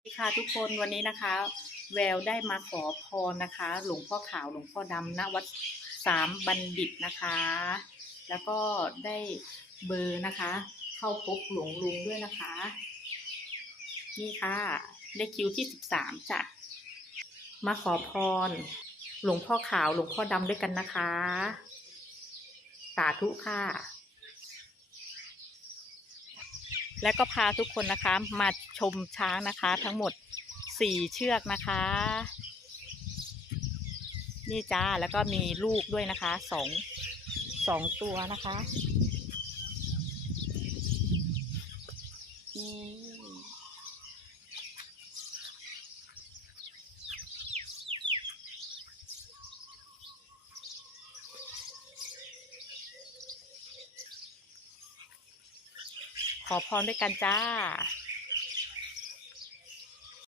สวัสดีค่ะทุกคนวันนี้นะคะ แววได้มาขอพรนะคะ หลวงพ่อขาวหลวงพ่อดำณวัดสามบัณฑิตนะคะ แล้วก็ได้เบอร์นะคะ เข้าพบหลวงลุงด้วยนะคะ นี่ค่ะ ได้คิวที่สิบสามจ้ะมาขอพร หลวงพ่อขาวหลวงพ่อดำด้วยกันนะคะ สาธุค่ะ และก็พาทุกคนนะคะมาชมช้างนะคะ ทั้งหมดสี่เชือกนะคะ นี่จ้าแล้วก็มีลูกด้วยนะคะสองสองตัวนะคะ ขอพรด้วยกันจ้า